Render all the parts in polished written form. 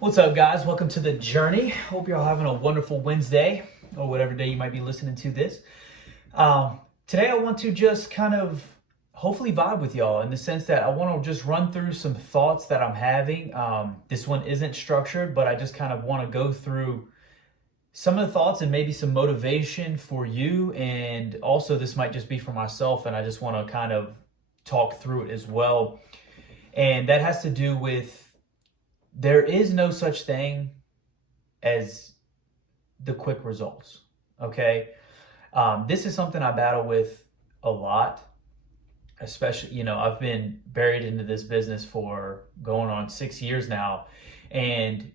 What's up, guys? Welcome to the journey. Hope you're all having a wonderful Wednesday or whatever day you might be listening to this. Today, I want to just kind of hopefully vibe with y'all in the sense that I want to just run through some thoughts that I'm having. This one isn't structured, but I just kind of want to go through some of the thoughts and maybe some motivation for you. And also, this might just be for myself, and I just want to kind of talk through it as well. And that has to do with there is no such thing as the quick results, okay? This is something I battle with a lot, especially, I've been buried into this business for going on 6 years now. And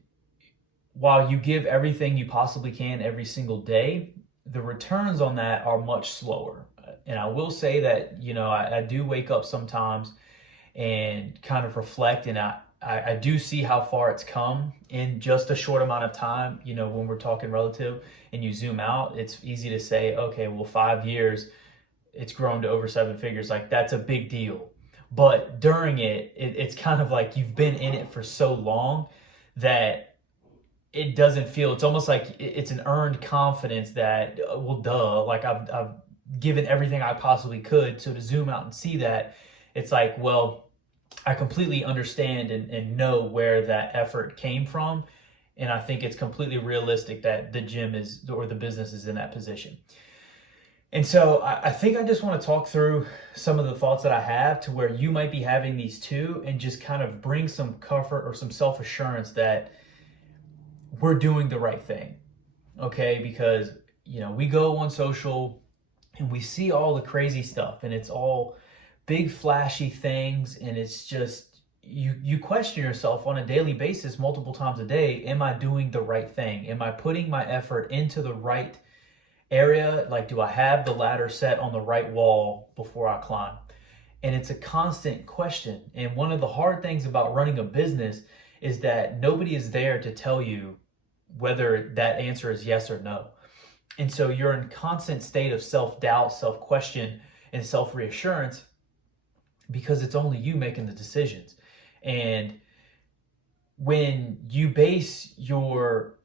while you give everything you possibly can every single day, the returns on that are much slower. And I will say that, I do wake up sometimes and kind of reflect, and I do see how far it's come in just a short amount of time. When we're talking relative and you zoom out, it's easy to say, okay, well, 5 years, it's grown to over 7 figures. Like, that's a big deal. But during it's kind of like you've been in it for so long that it doesn't feel, it's almost like it's an earned confidence that, well, duh, like I've given everything I possibly could. So to zoom out and see that, it's like, well, I completely understand and know where that effort came from. And I think it's completely realistic that the gym is, or the business is in that position. And so I think I just want to talk through some of the thoughts that I have to where you might be having these too, and just kind of bring some comfort or some self-assurance that we're doing the right thing. Okay. Because, we go on social and we see all the crazy stuff, and it's all big flashy things, and it's just you question yourself on a daily basis, multiple times a day. Am I doing the right thing? Am I putting my effort into the right area? Like, do I have the ladder set on the right wall before I climb? And it's a constant question. And one of the hard things about running a business is that nobody is there to tell you whether that answer is yes or no. And so you're in constant state of self-doubt, self-question, and self-reassurance, because it's only you making the decisions. And when you base your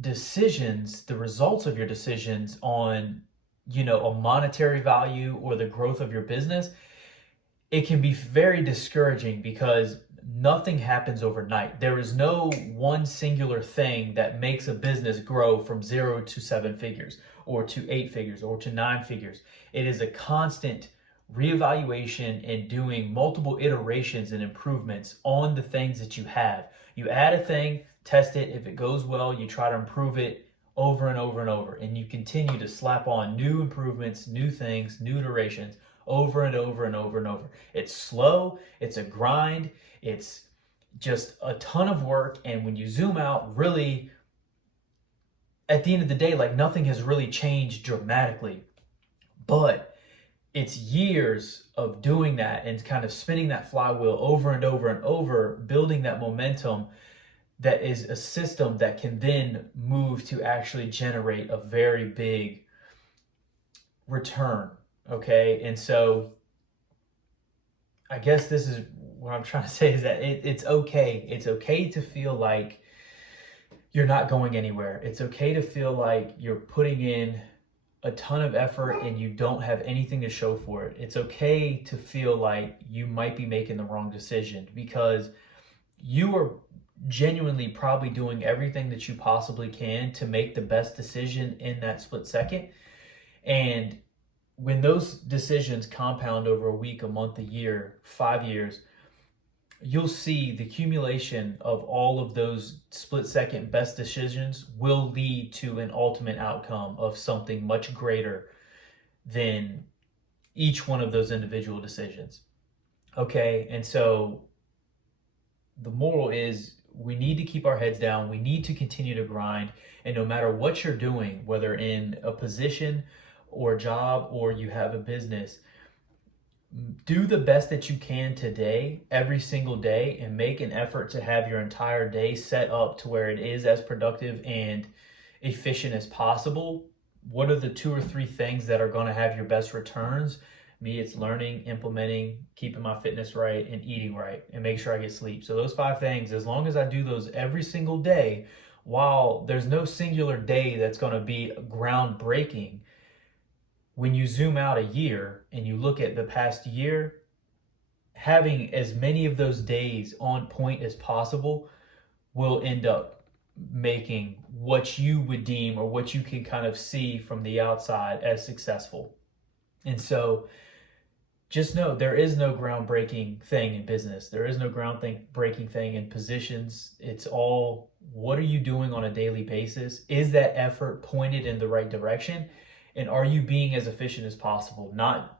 decisions, the results of your decisions on, a monetary value or the growth of your business, it can be very discouraging because nothing happens overnight. There is no one singular thing that makes a business grow from 0 to 7 figures or to 8 figures or to 9 figures. It is a constant reevaluation and doing multiple iterations and improvements on the things that you have. You add a thing, test it. If it goes well, you try to improve it over and over and over. And you continue to slap on new improvements, new things, new iterations over and over and over and over. It's slow. It's a grind. It's just a ton of work. And when you zoom out, really, at the end of the day, like, nothing has really changed dramatically. But it's years of doing that and kind of spinning that flywheel over and over and over, building that momentum that is a system that can then move to actually generate a very big return. Okay. And so I guess this is what I'm trying to say, is that it's okay. It's okay to feel like you're not going anywhere. It's okay to feel like you're putting in a ton of effort and you don't have anything to show for it. It's okay to feel like you might be making the wrong decision, because you are genuinely probably doing everything that you possibly can to make the best decision in that split second. And when those decisions compound over a week, a month, a year, 5 years, you'll see the accumulation of all of those split second best decisions will lead to an ultimate outcome of something much greater than each one of those individual decisions. Okay. And so the moral is, we need to keep our heads down. We need to continue to grind. And no matter what you're doing, whether in a position or job or you have a business, do the best that you can today, every single day, and make an effort to have your entire day set up to where it is as productive and efficient as possible. What are the 2 or 3 things that are going to have your best returns? Me, it's learning, implementing, keeping my fitness right, and eating right, and make sure I get sleep. So those 5 things, as long as I do those every single day, while there's no singular day that's going to be groundbreaking, when you zoom out a year and you look at the past year, having as many of those days on point as possible will end up making what you would deem or what you can kind of see from the outside as successful. And so just know there is no groundbreaking thing in business. There is no groundbreaking thing in positions. It's all, what are you doing on a daily basis? Is that effort pointed in the right direction? And are you being as efficient as possible? Not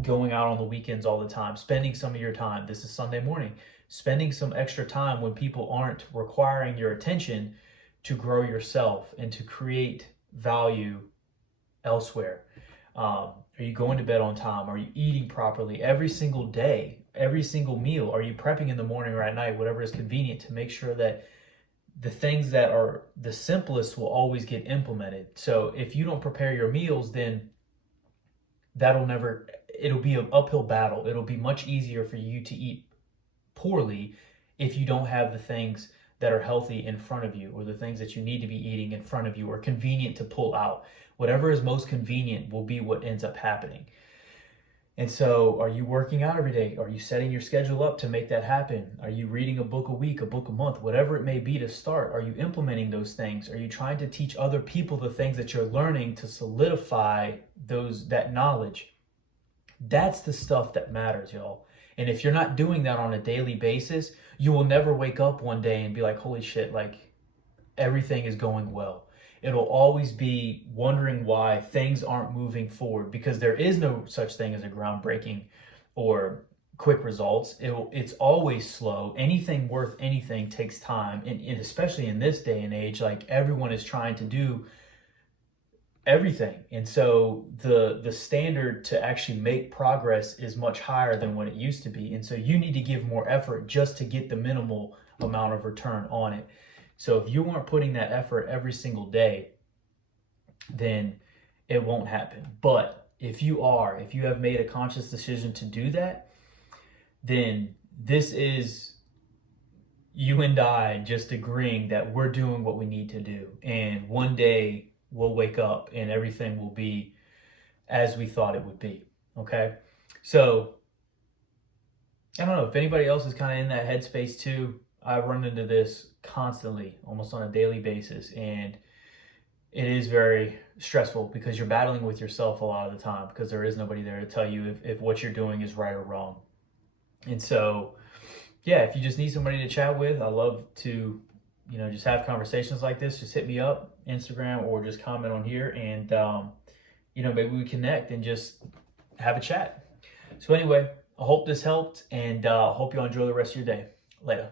going out on the weekends all the time, spending some of your time. This is Sunday morning, spending some extra time when people aren't requiring your attention to grow yourself and to create value elsewhere. Are you going to bed on time? Are you eating properly every single day, every single meal? Are you prepping in the morning or at night, whatever is convenient, to make sure that the things that are the simplest will always get implemented? So if you don't prepare your meals, then it'll be an uphill battle. It'll be much easier for you to eat poorly if you don't have the things that are healthy in front of you, or the things that you need to be eating in front of you, or convenient to pull out. Whatever is most convenient will be what ends up happening. And so, are you working out every day? Are you setting your schedule up to make that happen? Are you reading a book a week, a book a month, whatever it may be to start? Are you implementing those things? Are you trying to teach other people the things that you're learning to solidify that knowledge? That's the stuff that matters, y'all. And if you're not doing that on a daily basis, you will never wake up one day and be like, holy shit, like everything is going well. It'll always be wondering why things aren't moving forward, because there is no such thing as a groundbreaking or quick results. It's always slow. Anything worth anything takes time. And especially in this day and age, like everyone is trying to do everything. And so the standard to actually make progress is much higher than what it used to be. And so you need to give more effort just to get the minimal amount of return on it. So if you aren't putting that effort every single day, then it won't happen. But if you have made a conscious decision to do that, then this is you and I just agreeing that we're doing what we need to do. And one day we'll wake up and everything will be as we thought it would be. Okay? So I don't know if anybody else is kind of in that headspace too. I run into this constantly, almost on a daily basis, and it is very stressful because you're battling with yourself a lot of the time, because there is nobody there to tell you if what you're doing is right or wrong. And so, yeah, if you just need somebody to chat with, I love to, just have conversations like this. Just hit me up, Instagram, or just comment on here, and maybe we connect and just have a chat. So anyway, I hope this helped, and I hope you enjoy the rest of your day. Later.